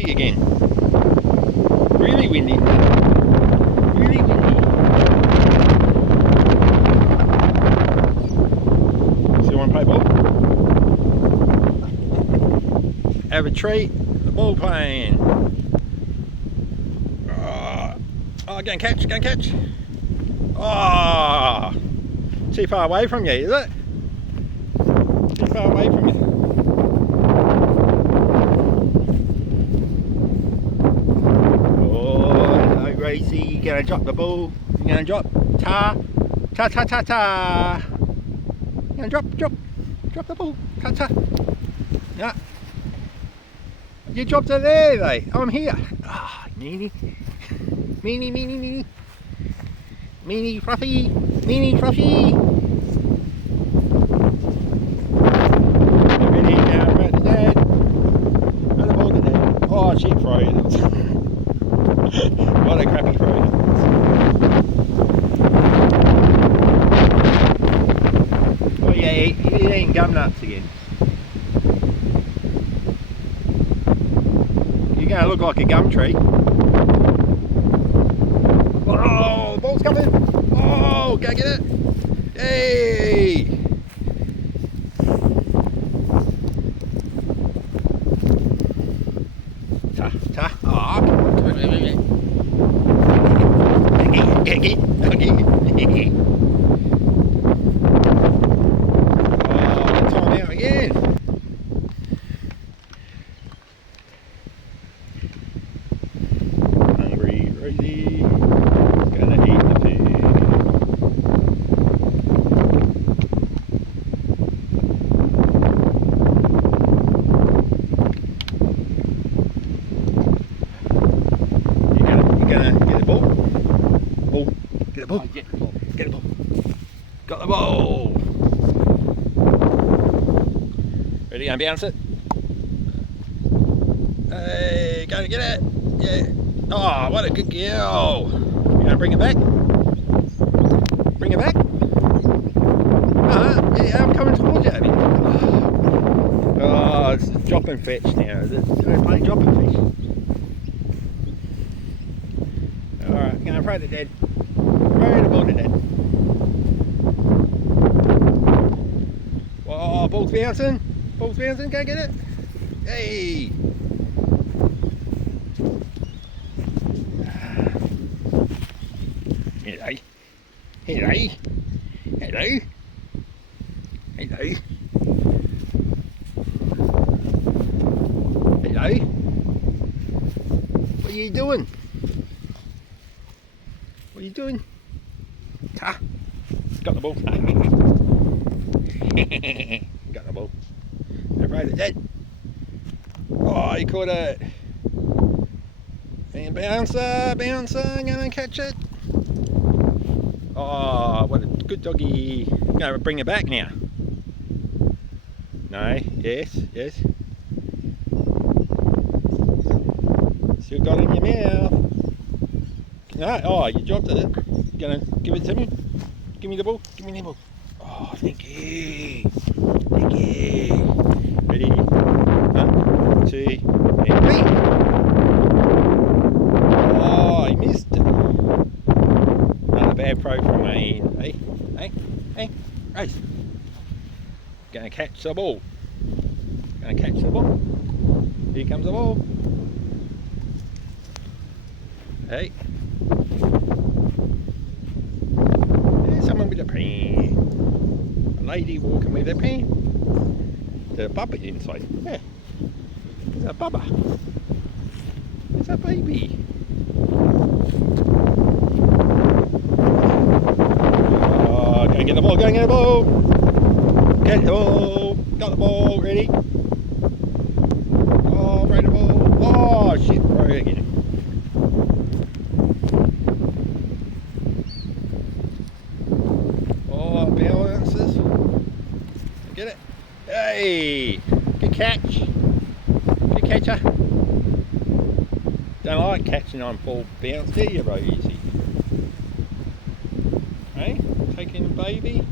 Again. Really windy. Really windy. Still want to play ball? Have a treat. The ball playing. Oh, go and catch, go and catch. Oh, too far away from you, is it? Too far away from you. Rosie, you're going to drop the ball. You're going to drop. Ta. Ta ta ta ta. You're going to drop the ball. Ta ta. Yeah. You dropped it there, though. I'm here. Ah, meanie. Meanie, meanie, meanie. Meanie fluffy. Meanie fluffy. Ready now, right to dad. Run the ball to dad. Oh, shit, throw it. What a crappy throw. Oh yeah, he's eating gum nuts again. You're going to look like a gum tree. Oh, the ball's coming. Oh, go get it. Hey. Ta, ta. Oh, come on. Okay. Oh, time out again. Hungry Rosie is gonna eat the food. You're gonna get the ball? Ball. Get the ball. Get the ball. Get the ball. Got the ball. Ready? Gonna bounce it. Hey, gotta get it. Yeah. Oh, what a good girl. You gonna bring it back? Bring it back? Yeah, I'm coming towards you, Abby. Oh, it's drop and fetch now, is it? Don't play drop and fetch. Alright, I'm gonna throw the dead. Throw the ball to dead. Oh, ball's bouncing. Ball's bouncing, go get it. Hey! Hello. Hello. Hello. Hello. Hello. What are you doing? What are you doing? Ta. Got the ball. Got the ball. They're right at dead. Oh, he caught it. And bouncer, bouncer, gonna catch it. Oh, what a good doggy. Gonna bring it back now. No, yes, yes. Still got it in your mouth. No, oh, you dropped it. You gonna give it to me? Give me the ball. Give me the ball. Oh, thank you. Thank you. Ready? 1, 2, and 3. Oh, he missed it. Not a bad throw from me. Hey, hey, hey, Rose. Gonna catch the ball. Gonna catch the ball. Here comes the ball. Hey. There's someone with a pen. A lady walking with a pen. There's a bubba inside. Yeah. There's a bubba. There's a baby. Oh, go and get the ball, go and get the ball. Get the ball. Got the ball, ready? Oh, throw the ball. Oh, shit, throw it again. Oh, balances. Get it. Hey, good catch. Good catcher. Don't like catching on full bounce, do you, Rosie? Hey, taking the baby.